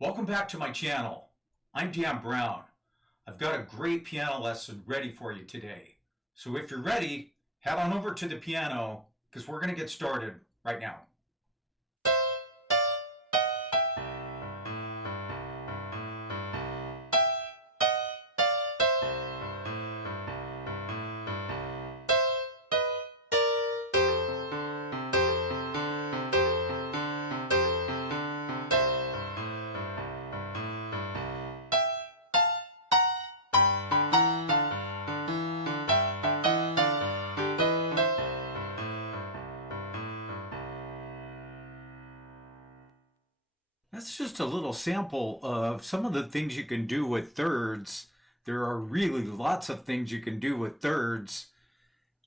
Welcome back to my channel. I'm Dan Brown. I've got a great piano lesson ready for you today. So if you're ready, head on over to the piano because we're going to get started right now. That's just a little sample of some of the things you can do with thirds. There are really lots of things you can do with thirds.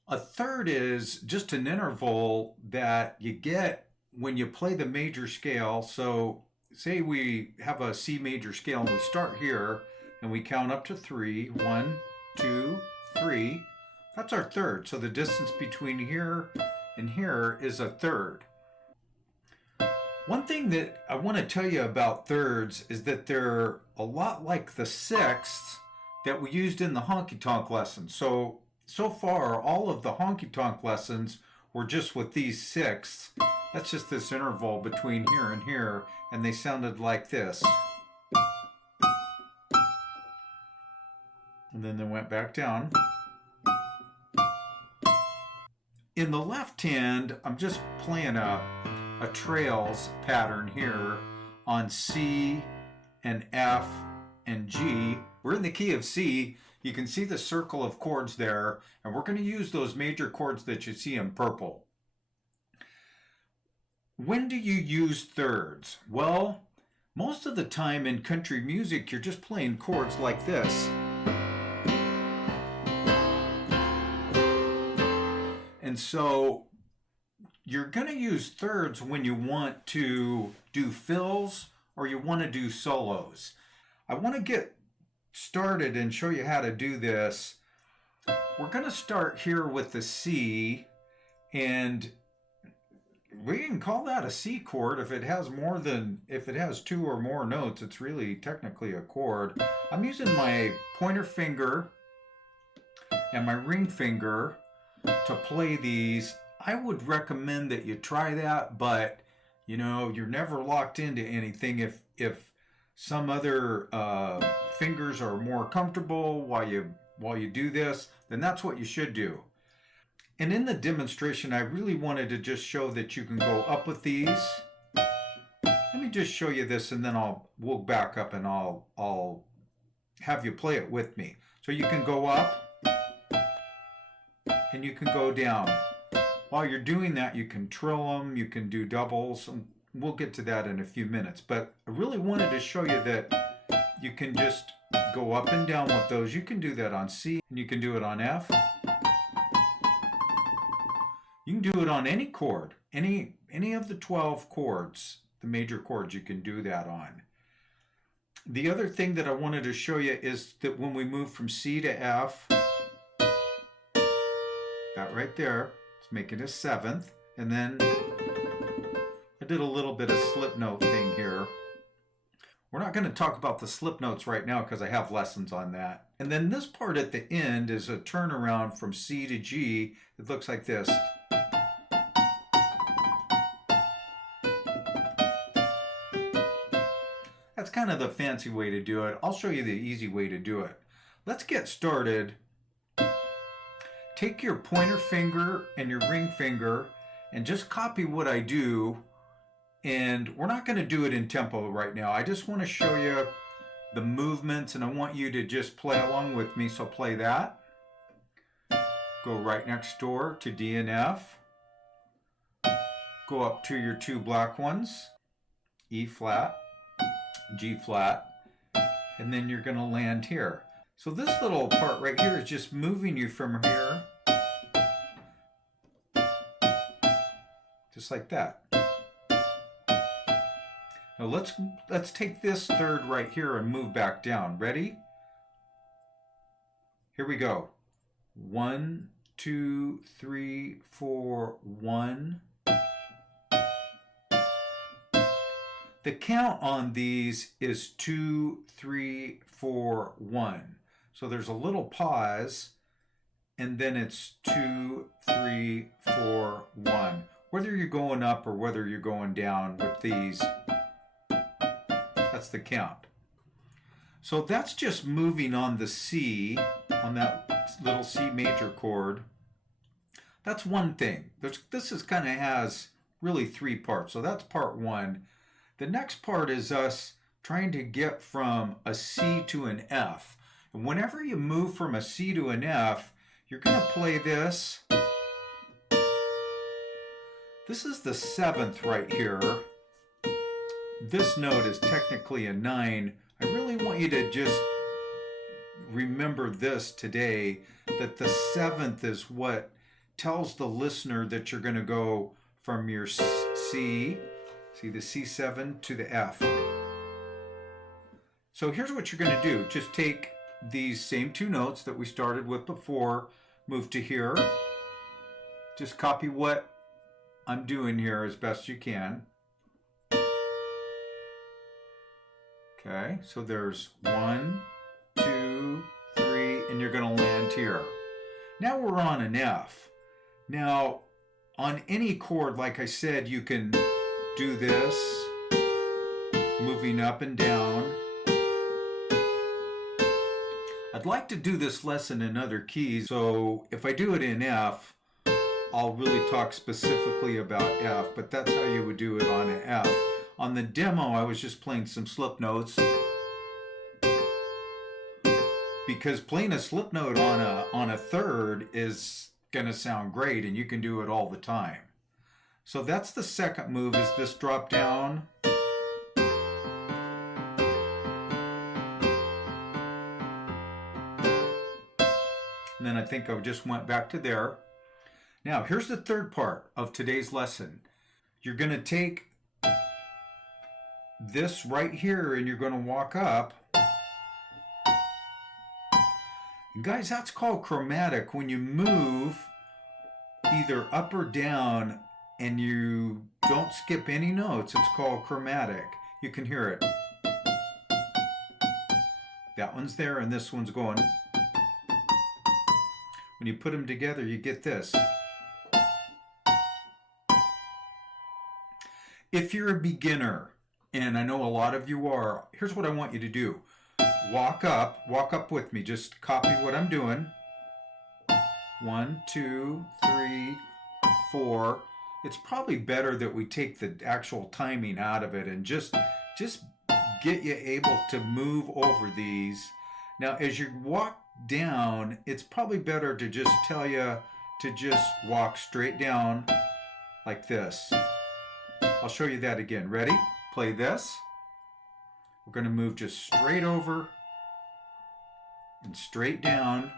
A third is just an interval that you get when you play the major scale. So say we have a C major scale and we start here and we count up to 3. 1, 2, 3. That's our third. So the distance between here and here is a third. One thing that I want to tell you about thirds is that they're a lot like the sixths that we used in the honky tonk lesson. So far, all of the honky tonk lessons were just with these sixths. That's just this interval between here and here, and they sounded like this. And then they went back down. In the left hand, I'm just playing a trails pattern here on C and F and G. We're in the key of C. You can see the circle of chords there, and we're going to use those major chords that you see in purple. When do you use thirds? Well, most of the time in country music, you're just playing chords like this. And so you're going to use thirds when you want to do fills or you want to do solos. I want to get started and show you how to do this. We're going to start here with the C, and we can call that a C chord if it has two or more notes. It's really technically a chord. I'm using my pointer finger and my ring finger to play these. I would recommend that you try that, but you know, you're never locked into anything. If some other fingers are more comfortable while you do this, then that's what you should do. And in the demonstration, I really wanted to just show that you can go up with these. Let me just show you this, and then we'll back up and I'll have you play it with me. So you can go up and you can go down. While you're doing that, you can trill them, you can do doubles, and we'll get to that in a few minutes. But I really wanted to show you that you can just go up and down with those. You can do that on C, and you can do it on F. You can do it on any chord, any of the 12 chords, the major chords, you can do that on. The other thing that I wanted to show you is that when we move from C to F, that right there, make it a seventh, and then I did a little bit of slip note thing here. We're not going to talk about the slip notes right now because I have lessons on that. And then this part at the end is a turnaround from C to G. It looks like this. That's kind of the fancy way to do it. I'll show you the easy way to do it. Let's get started. Take your pointer finger and your ring finger and just copy what I do. And we're not going to do it in tempo right now. I just want to show you the movements, and I want you to just play along with me. So play that. Go right next door to D and F. Go up to your two black ones, E flat, G flat, and then you're going to land here. So this little part right here is just moving you from here, just like that. Now let's take this third right here and move back down. Ready? Here we go. 1, 2, 3, 4, 1. The count on these is 2, 3, 4, 1. So there's a little pause, and then it's 2, 3, 4, 1. Whether you're going up or whether you're going down with these, that's the count. So that's just moving on the C, on that little C major chord. That's one thing. This is kind of has really 3 parts. So that's part 1. The next part is us trying to get from a C to an F. And whenever you move from a C to an F, you're going to play this. This is the 7th right here. This note is technically a 9. I really want you to just remember this today, that the 7th is what tells the listener that you're going to go from your C, see the C7 to the F. So here's what you're going to do. Just take these same 2 notes that we started with before, move to here. Just copy what I'm doing here as best you can. Okay, so there's 1, 2, 3, and you're going to land here. Now we're on an F. Now, on any chord, like I said, you can do this, moving up and down. I'd like to do this lesson in other keys, so if I do it in F, I'll really talk specifically about F, but that's how you would do it on an F. On the demo, I was just playing some slip notes, because playing a slip note on a third is going to sound great, and you can do it all the time. So that's the second move, is this drop down. And then I think I just went back to there. Now, here's the third part of today's lesson. You're going to take this right here and you're going to walk up. And guys, that's called chromatic. When you move either up or down and you don't skip any notes, it's called chromatic. You can hear it. That one's there and this one's going. When you put them together, you get this. If you're a beginner, and I know a lot of you are, here's what I want you to do. Walk up with me. Just copy what I'm doing. 1, 2, 3, 4. It's probably better that we take the actual timing out of it and just get you able to move over these. Now, as you walk down, it's probably better to just tell you to just walk straight down like this. I'll show you that again. Ready? Play this. We're going to move just straight over and straight down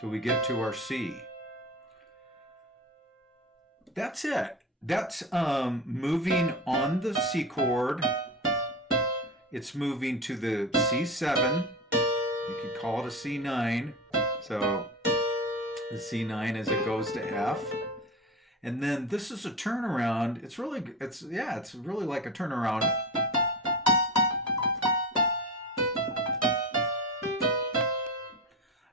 till we get to our C. That's it. That's moving on the C chord. It's moving to the C7. You could call it a C9. So the C9 as it goes to F. And then this is a turnaround. It's really like a turnaround.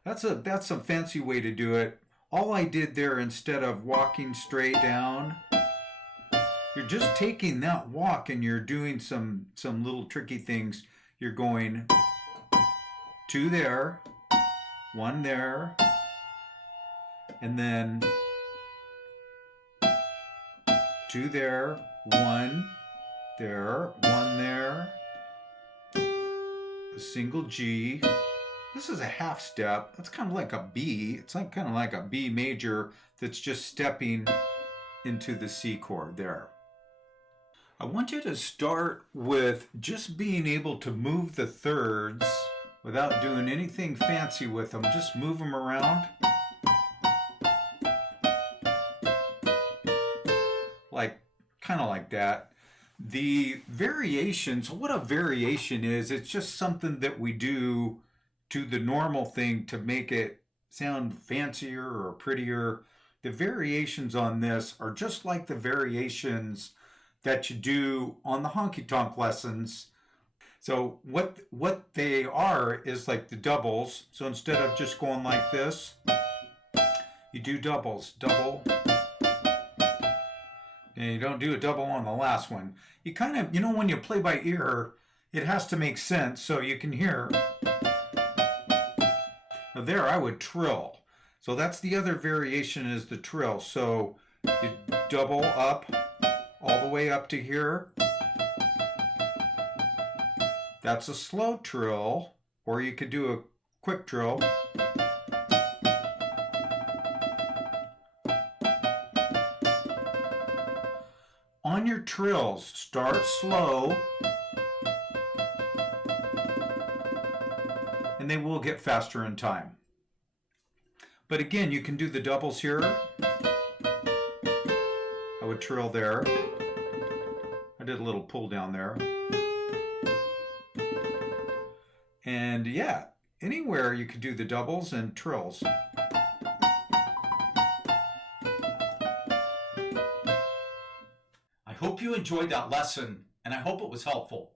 That's a fancy way to do it. All I did there, instead of walking straight down, you're just taking that walk and you're doing some little tricky things. You're going 2 there, 1 there, and then 2 there, 1 there, 1 there, a single G. This is a half step. That's kind of like a B. It's like kind of like a B major that's just stepping into the C chord there. I want you to start with just being able to move the thirds without doing anything fancy with them. Just move them around. Kind of like that. The variations, what a variation is, it's just something that we do to the normal thing to make it sound fancier or prettier. The variations on this are just like the variations that you do on the honky tonk lessons. So what they are is like the doubles. So instead of just going like this, you do doubles. Double. And you don't do a double on the last one. You kind of, when you play by ear, it has to make sense so you can hear. Now there I would trill. So that's the other variation, is the trill. So you double up all the way up to here. That's a slow trill, or you could do a quick trill. On your trills, start slow, and they will get faster in time. But again, you can do the doubles here. I would trill there. I did a little pull down there. And yeah, anywhere you could do the doubles and trills. I hope you enjoyed that lesson, and I hope it was helpful.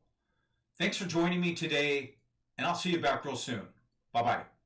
Thanks for joining me today, and I'll see you back real soon. Bye-bye.